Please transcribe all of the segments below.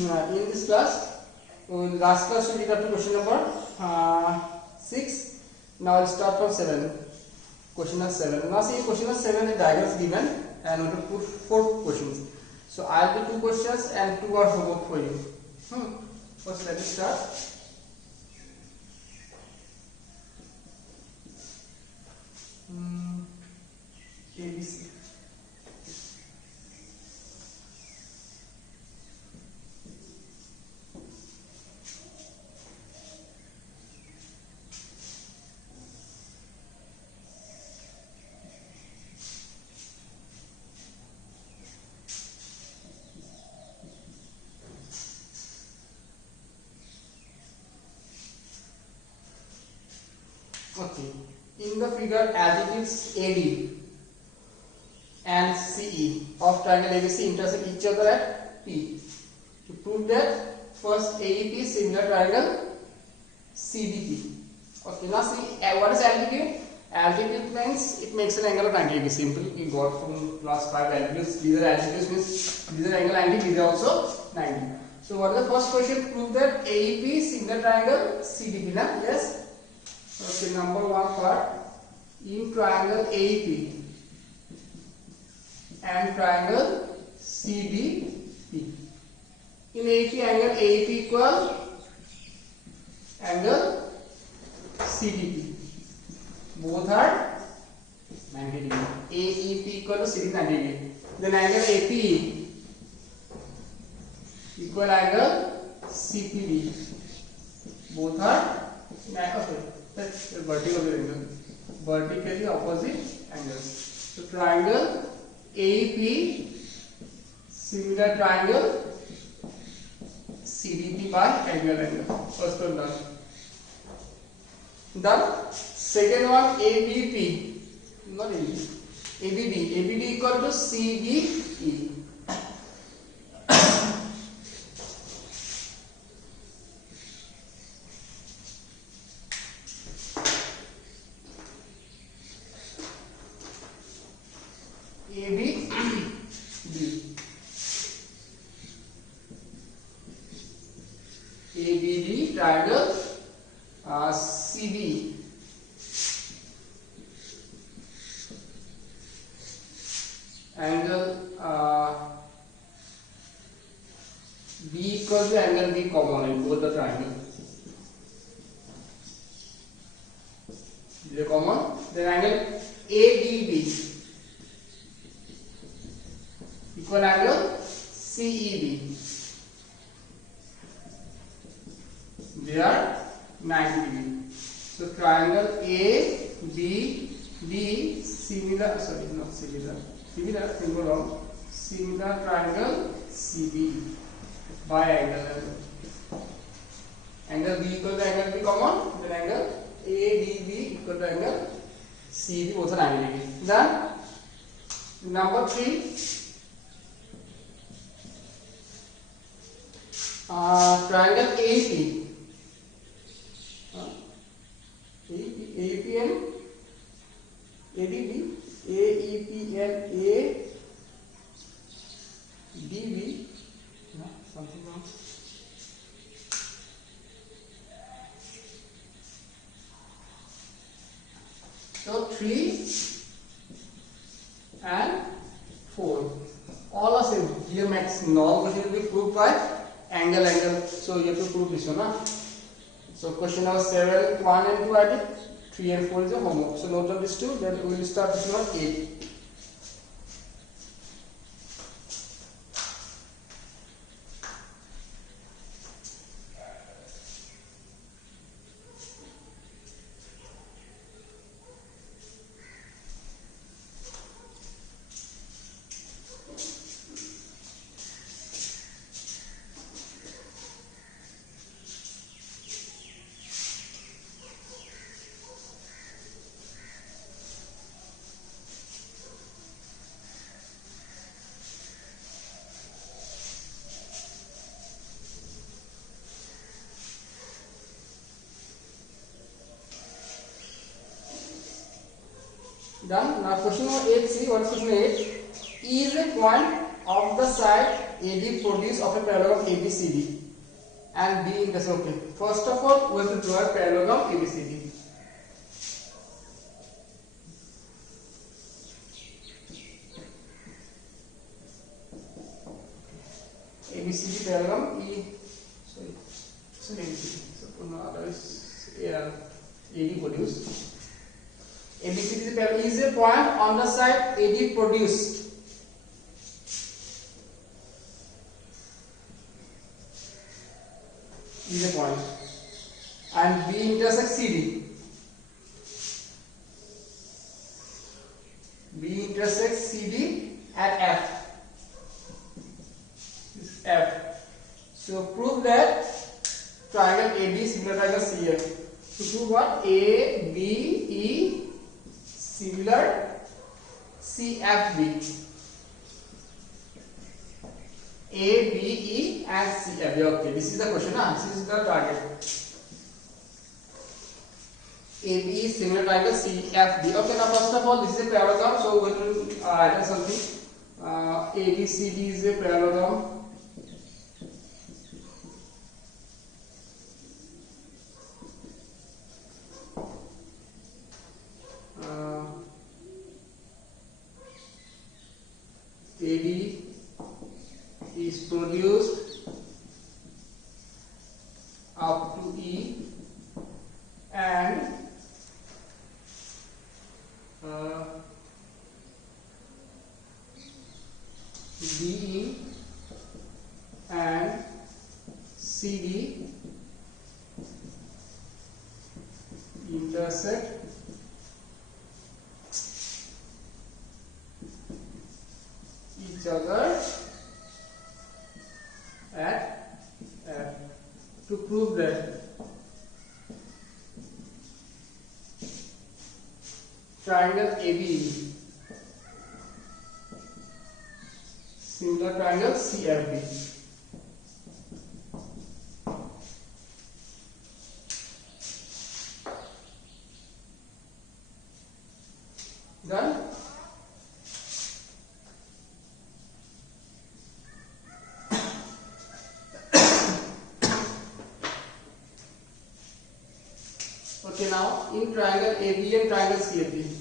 In this class, last class we did up to question number 6. Now I'll start from 7. Question number 7. Now see, question number 7 is diagrams given and we have to put 4 questions. So I'll do 2 questions and 2 are homework for you. First let me start. ABC. Okay. In the figure, altitudes AD and CE of triangle ABC intersect each other at P. To prove that, first AEP is similar triangle CDP. Okay. Now see, what is altitude? Altitude means it makes an angle of 90 degree. Simple. We got from class 5 altitudes. These are altitudes means these are angle 90. These are also 90. So what is the first question? Prove that AEP is similar triangle CDP. Now yes. Okay, number 1 part, in triangle AEP and triangle CDP. In AEP, angle AEP equal angle CDP. Both are 90 degree. AEP equal to CDP 90 degree. Then angle AP equal angle CPD. Both are okay. That's the vertical angle. Vertically opposite angles. So triangle AEP similar triangle CDP by angle. First one done. Done. Second one ABP. Not ABP. ABD. ABD equal to CBE. ABD triangle CB angle B equals to angle B common in both the triangle. These are common. Then angle ADB equal angle CEB. They are 90 degree. So triangle A B D similar triangle CB by angle. Angle B equal to angle B common. Then angle ADB equal to angle CB, both are 90 degree. Then number 3. Triangle AEP. AEP and ADB, AEP and ADB, something wrong. So 3 and 4, all are same. Here max norm will be proved by angle. So you have to prove this one. Huh? So question number 7, 1 and 2 I did, 3 and 4 is a homework. So note down these 2, then we will start with number 8. Done. Now question number 8, see what is question 8? E is a point of the side AD produce of a parallelogram ABCD and B intercept. Okay. First of all, we have to draw a parallelogram ABCD. ABCD parallelogram ABCD. So now otherwise AD produce. ABCD is a point on the side AD produced. Is a point, and B intersects CD. B intersects CD at F. This is F. So prove that triangle AB similar triangle CF. So prove what? A, B, E similar CFB. A, B, E and CFB. Okay, this is the question. This is the target. A, B similar triangle CFB. Okay, now first of all, this is a parallelogram. So we will write something. ABCD is a parallelogram. AD is produced up to E and DE and CD intersect each other at F. To prove that triangle AB similar triangle CFB. Done. Okay, now in triangle AB and triangle CFB.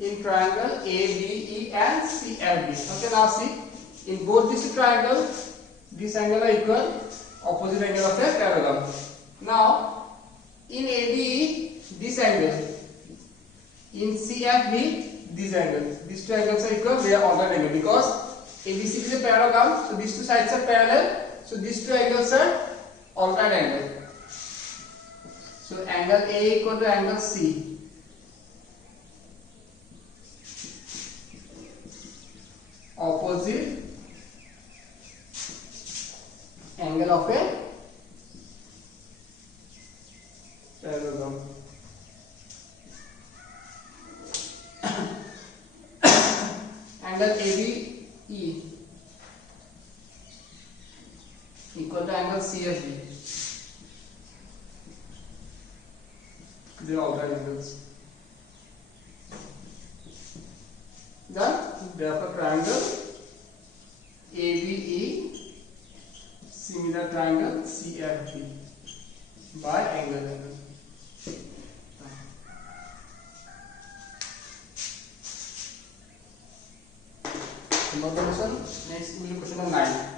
In triangle ABE and CFB. Okay, now see, in both these triangles, this angle are equal, opposite angle of a parallelogram. Now, in ABE, this angle, in CFB, these angles. These two angles are equal, they are alternate angle because ABC is a parallelogram, so these two sides are parallel, so these two angles are alternate angle. So angle A equal to angle C. Opposite angle of a parallelogram. Angle ABE equal to angle CFB. They are alternate angles. Done. Therefore, triangle ABE similar triangle CFB by angle. Another question. Next, we will question number 9.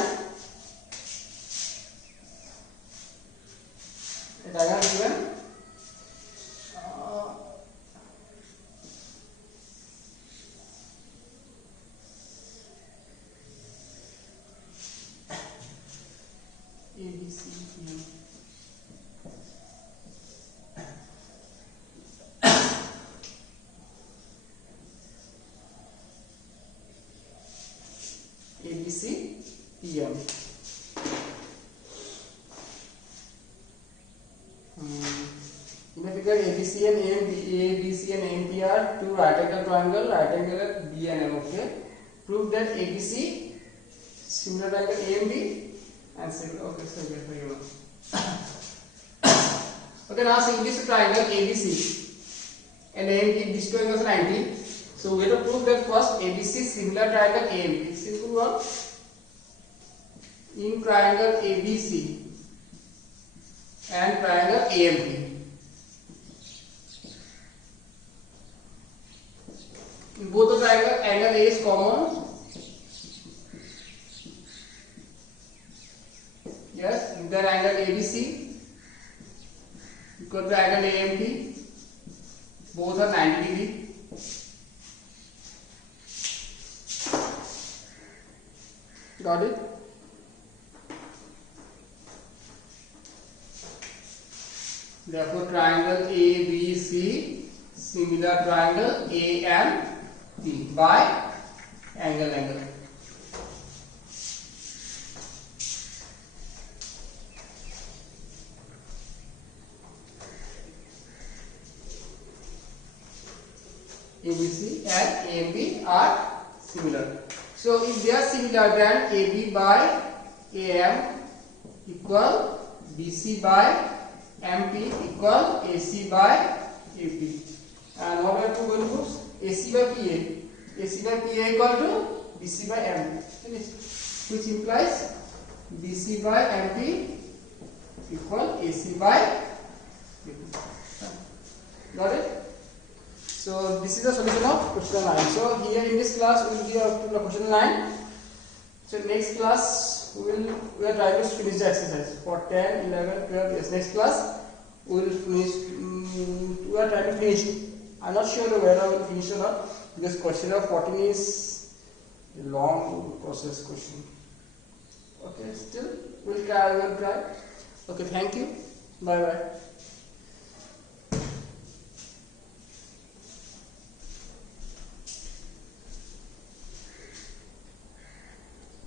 line. A diagram given. A, B, C, D. A, B, C, P, M. In the figure, ABC and ABC and AMP are two right angle triangle B and M. Okay. Prove that ABC similar triangle AMB and similar. Okay, so get for you. Okay, now see this triangle ABC and AMP. This triangle is 90. So we have to prove that first ABC similar triangle AMP. Simple one. In triangle ABC and triangle AMP. In both the triangle, angle A is common. Yes, if the angle ABC equal to angle AMP, both are 90 degree. Got it? Therefore, triangle ABC similar triangle AMP by angle. ABC and AMB are similar. So if they are similar, then AB by AM equal BC by MP equal AC by AP. And what are two values? AC by PA. AC by PA equal to BC by MP. Which implies BC by MP equal AC by AP. Got it? So this is the solution of question 9. So here in this class we will give up to the question 9. So next class we are trying to finish the exercise for 10, 11, 12. Yes, next class we will finish. We are trying to finish. I am not sure whether I will finish or not, because question of 14 is a long process question. Okay, still we will try. Okay, thank you. Bye bye.